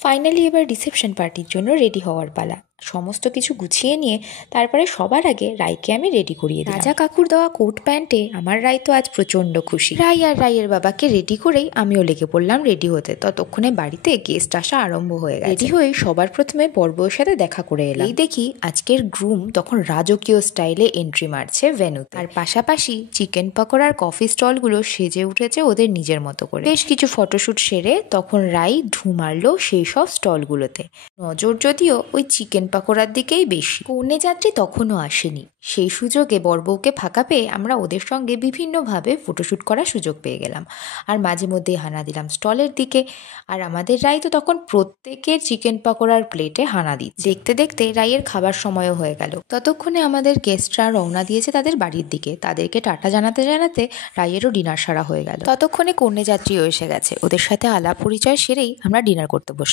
Finally এবার reception পার্টির জন্য রেডি হওয়ার পালা। সমস্ত কিছু গুছিয়ে নিয়ে তারপরে সবার আগে রাইকে আমি রেডি করিয়ে দিই। রাজা কাকুর দেওয়া কোট প্যান্টে আমার রাই তো আজ প্রচণ্ড খুশি। রাই আর রাইয়ের বাবাকে রেডি করেই আমিও লেগে পড়লাম রেডি হতে। ততক্ষণে বাড়িতে গেস্ট আসা আরম্ভ হয়ে গেছে। রেডি হয়ে সবার প্রথমে বরবউয়ের সাথে দেখা করে এলাম। এই দেখি আজকের গ্রুম তখন রাজকীয় স্টাইলে এন্ট্রি মারছে ভেন্যুতে। আর পাশাপাশি চিকেন পকোড়ার কফি স্টলগুলো সেজে উঠেছে ওদের নিজের মতো করে। বেশ কিছু ফটোশ্যুট সেরে তখন রাই ঢু মারলো সেই সব স্টলগুলোতে। নজর যদিও ওই চিকেন পাকোড়ার দিকেই বেশি। কন্যা যাত্রী তখনও আসেনি। সেই সুযোগে বরবউকে ফাঁকা পেয়ে আমরা ওদের সঙ্গে বিভিন্নভাবে ফটোশ্যুট করার সুযোগ পেয়ে গেলাম। আর মাঝে মধ্যে হানা দিলাম স্টলের দিকে। আর আমাদের রাই তো তখন প্রত্যেকের চিকেন পাকোড়ার প্লেটে হানা দিচ্ছে। দেখতে দেখতে রাইয়ের খাবার সময়ও হয়ে গেল। ততক্ষণে আমাদের গেস্টরা রওনা দিয়েছে তাদের বাড়ির দিকে। তাদেরকে টাটা জানাতে জানাতে রাইয়েরও ডিনার সারা হয়ে গেল। ততক্ষণে কন্যা যাত্রীও এসে গেছে। ওদের সাথে আলাপ পরিচয় সেরেই আমরা ডিনার করতে বসলাম।